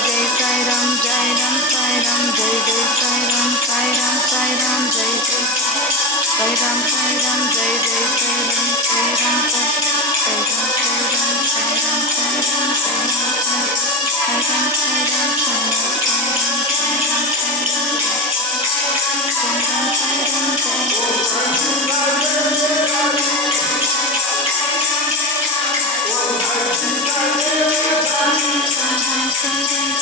य जय कय राम जय राम राम जय जय राम कयरम राम जय जय राम कय राम जय जय कय राम कय राम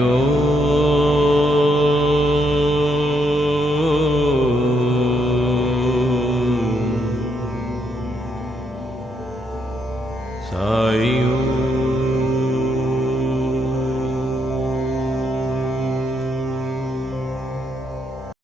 Oh.